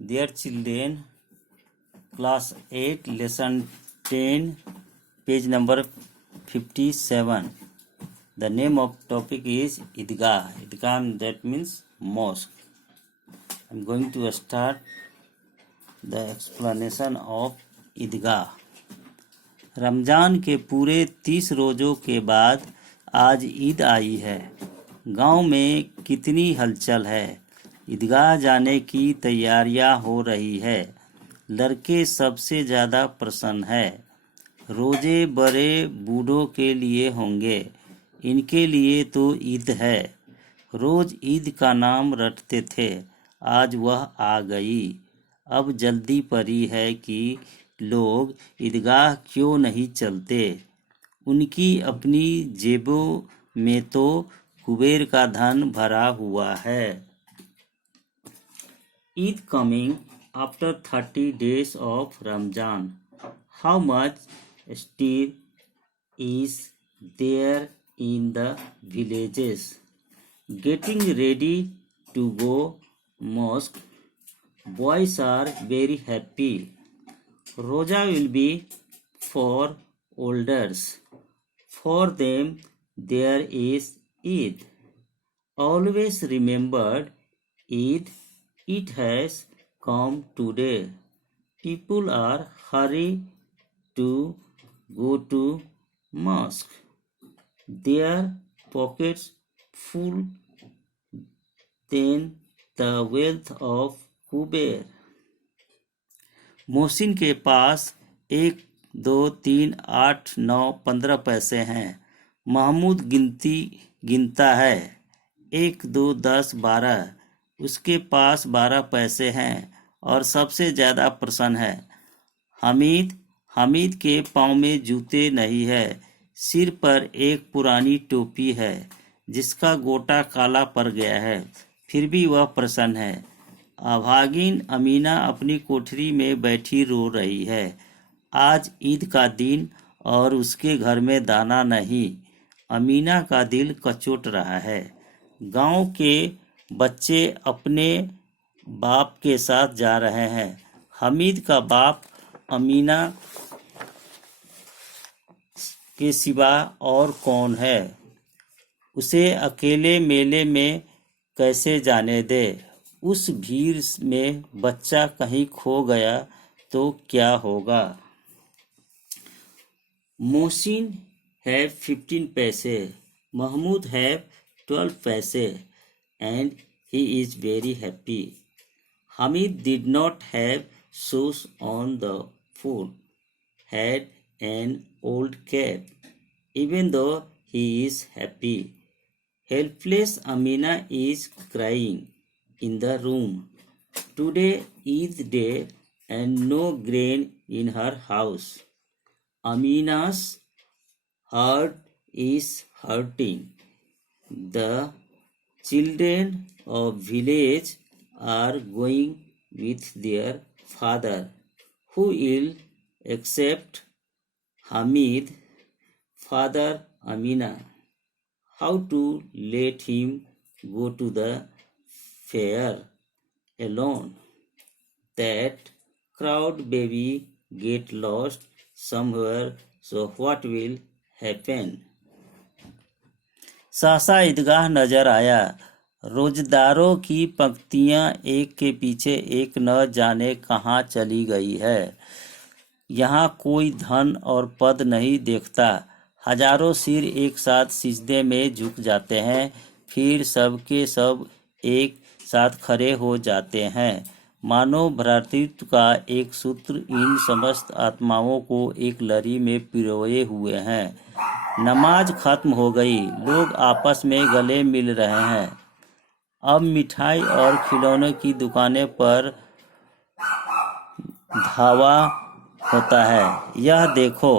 Dear children, class 8, lesson 10, page number 57. The name of topic is Idgah. Idgah, that means mosque. I'm going to start the explanation of ईदगाह। रमज़ान के पूरे 30 रोज़ों के बाद आज ईद आई है। गांव में कितनी हलचल है। ईदगाह जाने की तैयारियां हो रही है। लड़के सबसे ज़्यादा प्रसन्न है। रोज़े बड़े बूढ़ों के लिए होंगे, इनके लिए तो ईद है। रोज़ ईद का नाम रटते थे, आज वह आ गई। अब जल्दी पड़ी है कि लोग ईदगाह क्यों नहीं चलते। उनकी अपनी जेबों में तो कुबेर का धन भरा हुआ है। Eid coming after 30 days of Ramzan. How much stir is there in the villages? Getting ready to go mosque. Boys are very happy. Roja will be for elders. For them there is Eid. Always remembered Eid. It has come today. People are hurry to go to mosque. Their pockets full than the wealth of Kuber. Mohsin के पास 1, 2, 3, 8, 9, 15 पैसे हैं। महमूद गिनता है 1, 2, 10, 12। उसके पास 12 पैसे हैं और सबसे ज़्यादा प्रसन्न है। हमीद के पाँव में जूते नहीं है। सिर पर एक पुरानी टोपी है जिसका गोटा काला पड़ गया है, फिर भी वह प्रसन्न है। अभागिन अमीना अपनी कोठरी में बैठी रो रही है। आज ईद का दिन और उसके घर में दाना नहीं। अमीना का दिल कचोट रहा है। गांव के बच्चे अपने बाप के साथ जा रहे हैं। हमीद का बाप अमीना के सिवा और कौन है। उसे अकेले मेले में कैसे जाने दे। उस भीड़ में बच्चा कहीं खो गया तो क्या होगा। मोहसिन हैव 15 पैसे, महमूद हैव 12 पैसे and he is very happy. Hamid did not have shoes on the foot, had an old cap, even though he is happy. Helpless Amina is crying in the room. Today is day and no grain in her house. Amina's heart is hurting. The children of village are going with their father, who will accept Hamid. Father Amina, how to let him go to the fair alone. That crowd baby get lost somewhere, so what will happen? सहसा ईदगाह नजर आया। रोजदारों की पंक्तियां एक के पीछे एक न जाने कहाँ चली गई है। यहाँ कोई धन और पद नहीं देखता। हजारों सिर एक साथ सिजदे में झुक जाते हैं, फिर सबके सब एक साथ खड़े हो जाते हैं। मानव भ्रातृत्व का एक सूत्र इन समस्त आत्माओं को एक लड़ी में पिरोए हुए हैं। नमाज खत्म हो गई। लोग आपस में गले मिल रहे हैं। अब मिठाई और खिलौने की दुकानें पर धावा होता है। यह देखो,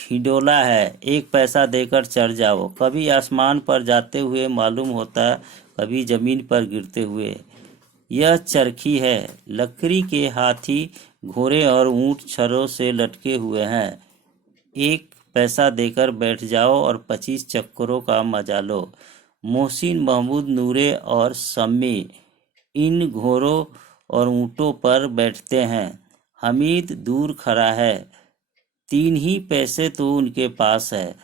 हिडोला है, 1 पैसा देकर चढ़ जाओ। कभी आसमान पर जाते हुए मालूम होता, कभी जमीन पर गिरते हुए। यह चरखी है, लकड़ी के हाथी, घोड़े और ऊंट छड़ों से लटके हुए हैं। 1 पैसा देकर बैठ जाओ और 25 चक्करों का मजा लो। मोहसिन, महमूद, नूरे और सम्मी इन घोड़ों और ऊँटों पर बैठते हैं। हामिद दूर खड़ा है। 3 ही पैसे तो उनके पास है।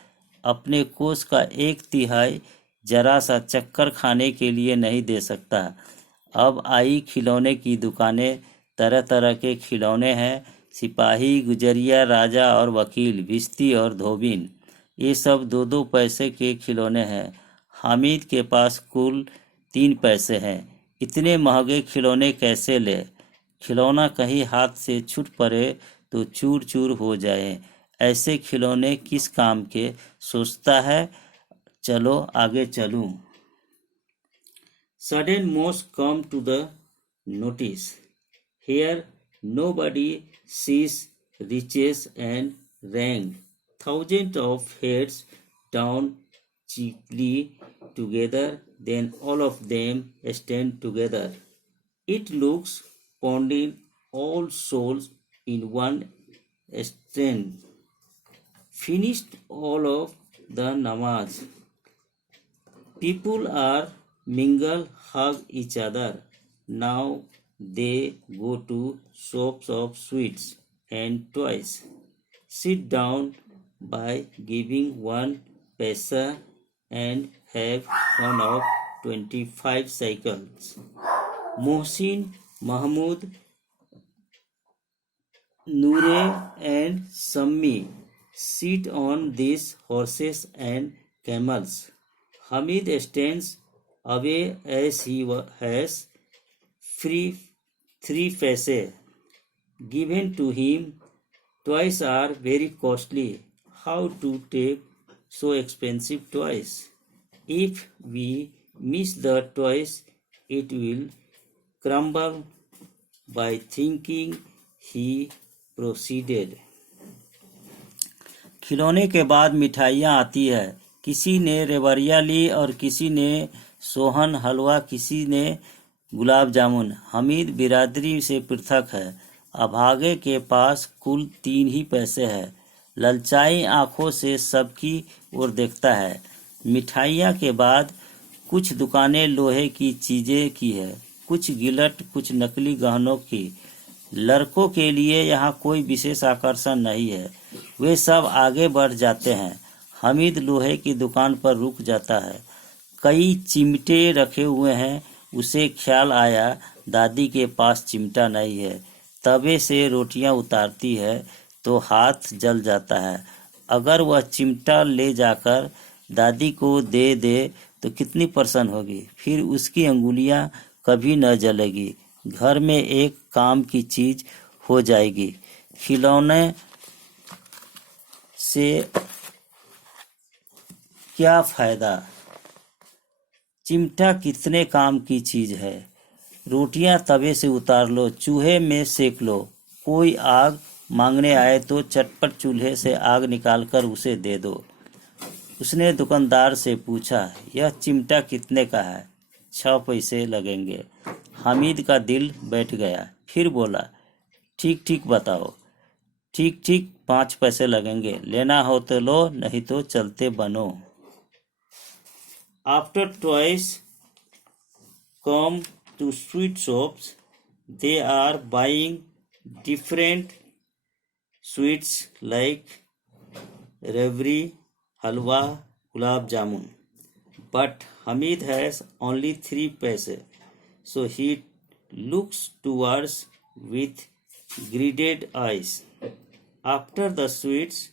अपने कोष का 1/3 जरा सा चक्कर खाने के लिए नहीं दे सकता। अब आई खिलौने की दुकानें। तरह तरह के खिलौने हैं। सिपाही, गुजरिया, राजा और वकील, भिश्ती और धोबिन, ये सब 2-2 पैसे के खिलौने हैं। हामिद के पास कुल 3 पैसे हैं। इतने महंगे खिलौने कैसे ले? खिलौना कहीं हाथ से छूट पड़े तो चूर चूर हो जाए। ऐसे खिलौने किस काम के? सोचता है। चलो आगे चलूं। Sudden most come to the notice. Here nobody sees riches and rank. Thousands of heads down cheaply together, then all of them stand together. It looks pounding all souls in one stand. Finished all of the namaz. People are mingle, hug each other. Now they go to shops of sweets and toys. Sit down by giving 1 paisa and have fun of 25 cycles. Mohsin, Mahmud, Noore and Sammi sit on these horses and camels. Hamid stands away as he has free 3 paise given to him. Toys are very costly. How to take so expensive toys? If we miss the toys, it will crumble. By thinking, he proceeded. खिलौने के बाद मिठाइयाँ आती है। किसी ने रेवड़िया ली और किसी ने सोहन हलवा, किसी ने गुलाब जामुन। हमीद बिरादरी से पृथक है। अभागे के पास कुल 3 ही पैसे है। ललचाई आंखों से सबकी ओर देखता है। मिठाइयाँ के बाद कुछ दुकानें लोहे की चीजें की है, कुछ गिलट, कुछ नकली गहनों की। लड़कों के लिए यहाँ कोई विशेष आकर्षण नहीं है। वे सब आगे बढ़ जाते हैं। हामिद लोहे की दुकान पर रुक जाता है। कई चिमटे रखे हुए हैं। उसे ख्याल आया दादी के पास चिमटा नहीं है। तवे से रोटियां उतारती है तो हाथ जल जाता है। अगर वह चिमटा ले जाकर दादी को दे दे तो कितनी प्रसन्न होगी। फिर उसकी अंगुलियां कभी न जलेगी। घर में एक काम की चीज हो जाएगी। खिलौने से क्या फायदा? चिमटा कितने काम की चीज है। रोटियां तवे से उतार लो, चूल्हे में सेक लो। कोई आग मांगने आए तो चटपट चूल्हे से आग निकालकर उसे दे दो। उसने दुकानदार से पूछा, यह चिमटा कितने का है? 6 पैसे लगेंगे। हामिद का दिल बैठ गया। फिर बोला, ठीक ठीक बताओ। ठीक ठीक 5 पैसे लगेंगे। लेना हो तो लो, नहीं तो चलते बनो। After toys come to sweet shops. They are buying different sweets like rabri, halwa, gulab jamun. But Hamid has only 3 paise, so he looks towards with greeded eyes. After the sweets,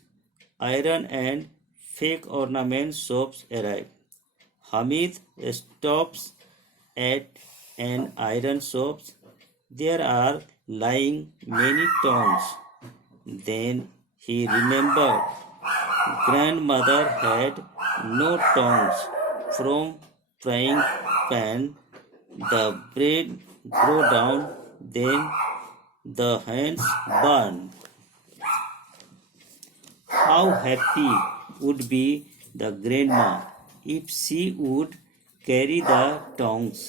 iron and fake ornament shops arrive. Hamid stops at an iron shop. There are lying many tongs. Then he remembered grandmother had no tongs. From frying pan, the bread grow down, then the hands burn. How happy would be the grandma if she would carry the tongs.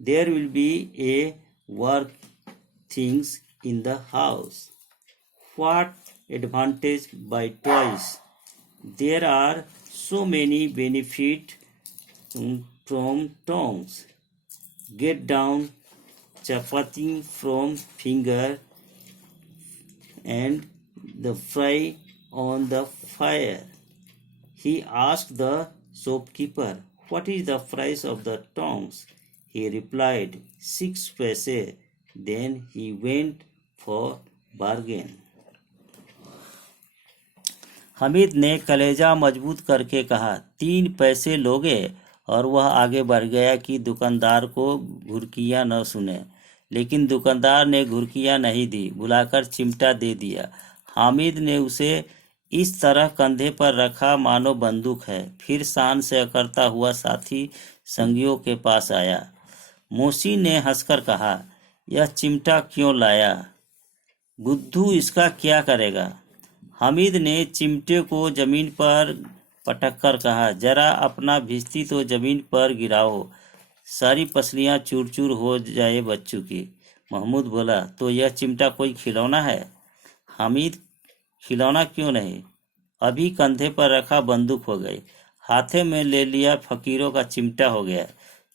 There will be a work things in the house. What advantage by toys? There are so many benefits from tongs. Get down chapati from finger and the fry on the fire. He asked the shopkeeper, "What is the price of the tongs?" He replied, 6 paise. Then he went for bargain. Hamid ने कलेजा मजबूत करके कहा, 3 पैसे लोगे? और वह आगे बढ़ गया कि दुकानदार को घुरकियां न सुने। लेकिन दुकानदार ने घुरकियां नहीं दी, बुलाकर चिमटा दे दिया। हामिद ने उसे इस तरह कंधे पर रखा मानो बंदूक है। फिर शान से अकड़ता हुआ साथी संगियों के पास आया। मोहसिन ने हंसकर कहा, यह चिमटा क्यों लाया? बुद्धू इसका क्या करेगा? हामिद ने चिमटे को जमीन पर पटककर कहा, जरा अपना भिश्ती तो जमीन पर गिराओ, सारी पसलियां चूर चूर हो जाए बच्चों की। महमूद बोला, तो यह चिमटा कोई खिलौना है? हामिद, खिलौना क्यों नहीं, अभी कंधे पर रखा बंदूक हो गई, हाथे में ले लिया फकीरों का चिमटा हो गया।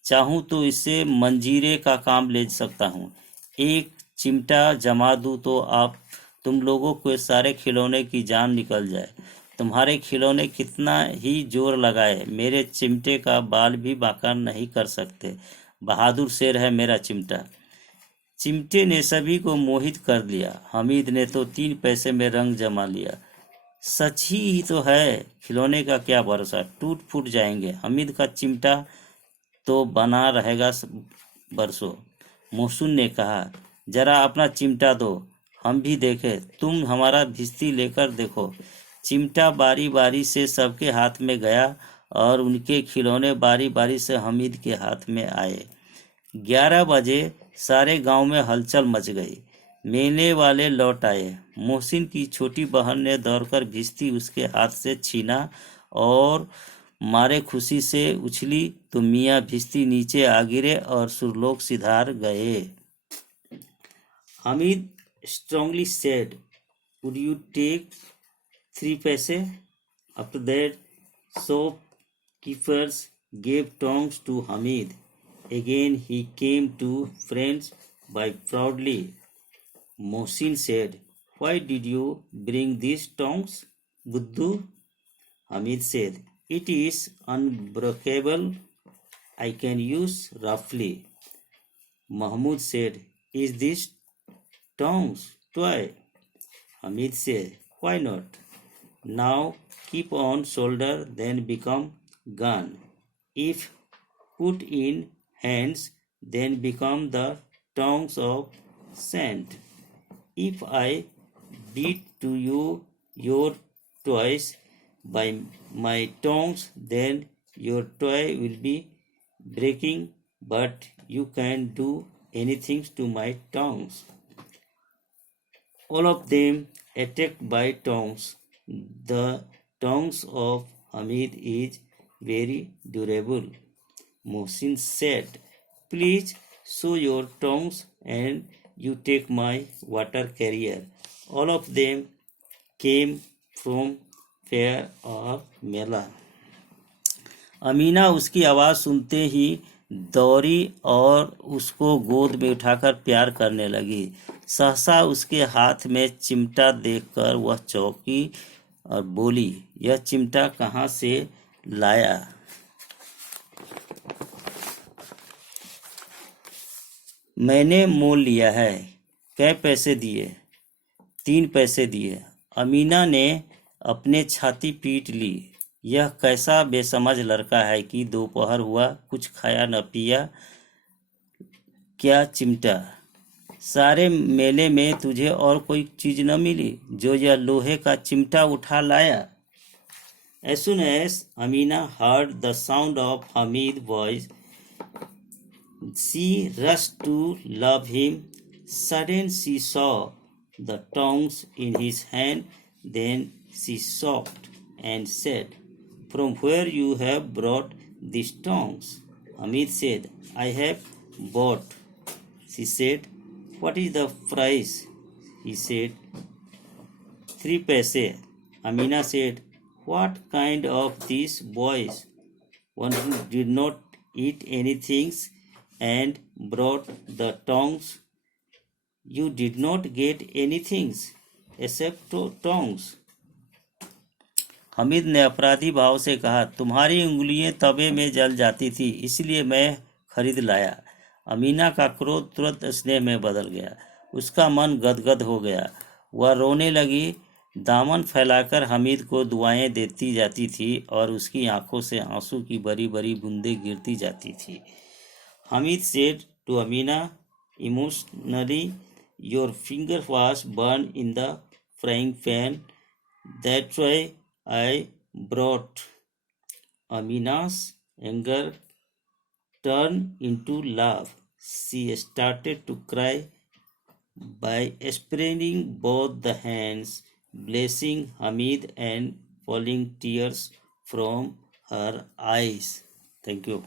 चाहूं तो इससे मंजीरे का काम ले सकता हूँ। एक चिमटा जमा दूं तो आप तुम लोगों के सारे खिलौने की जान निकल जाए। तुम्हारे खिलौने कितना ही जोर लगाए, मेरे चिमटे का बाल भी बांका नहीं कर सकते। बहादुर शेर है मेरा चिमटा। चिमटे ने सभी को मोहित कर लिया। हामिद ने तो 3 पैसे में रंग जमा लिया। सच ही तो है, खिलौने का क्या भरोसा, टूट फूट जाएंगे। हामिद का चिमटा तो बना रहेगा बरसों। मोहसिन ने कहा, जरा अपना चिमटा दो, हम भी देखें। तुम हमारा भिश्ती लेकर देखो। चिमटा बारी बारी से सबके हाथ में गया और उनके खिलौने बारी बारी से हामिद के हाथ में आए। 11 बजे सारे गांव में हलचल मच गई। मेले वाले लौट आए। मोहसिन की छोटी बहन ने दौड़कर भिश्ती उसके हाथ से छीना और मारे खुशी से उछली तो मियाँ भिश्ती नीचे आ गिरे और सुरलोक सिधार गए। Hamid strongly said, "Would you take 3 paise?" After that, shopkeepers gave tongs to Hamid. Again he came to friends by proudly. Mohsin said, "Why did you bring these tongs, Buddhu?" Hamid said, "It is unbreakable. I can use roughly." Mahmud said, "Is this tongs toy?" Hamid said, "Why not? Now keep on shoulder, then become gun. If put in hands, then become the tongs of sand. If I beat to you your toys by my tongs, then your toy will be breaking, but you can't do anything to my tongs." All of them attacked by tongs. The tongs of Hamid is very durable. Mohsin said, "Please show your tongs and you take my water carrier." All of them came from fair or मेला। अमीना उसकी आवाज़ सुनते ही दौड़ी और उसको गोद में उठाकर प्यार करने लगी। सहसा उसके हाथ में चिमटा देखकर वह चौंकी और बोली, यह चिमटा कहाँ से लाया? मैंने मोल लिया है। कै पैसे दिए? 3 पैसे दिए। अमीना ने अपने छाती पीट ली। यह कैसा बेसमझ लड़का है कि दोपहर हुआ कुछ खाया न पिया। क्या चिमटा? सारे मेले में तुझे और कोई चीज न मिली जो यह लोहे का चिमटा उठा लाया? As soon as Amina heard the sound of Hamid's voice, she rushed to love him. Suddenly she saw the tongs in his hand. Then she shocked and said, "From where you have brought these tongs?" Hamid said, "I have bought." She said, "What is the price?" He said, 3 paise. Amina said, "What kind of these boys? One who did not eat anything and brought the tongs. You did not get anything except tongs. Hamid ने अपराधी भाव से कहा, तुम्हारी उंगलियां तवे में जल जाती थी, इसलिए मैं खरीद लाया। अमीना का क्रोध तुरंत स्नेह में बदल गया। उसका मन गदगद हो गया। वह रोने लगी, दामन फैलाकर हमीद को दुआएं देती जाती थी और उसकी आंखों से आंसू की बड़ी बड़ी बूंदें गिरती जाती थी। Hamid said to Amina emotionally, your finger was burn in the frying pan, that's why I brought. Amina's anger turned into love. She started to cry by spreading both the hands, blessing Hamid and falling tears from her eyes. Thank you.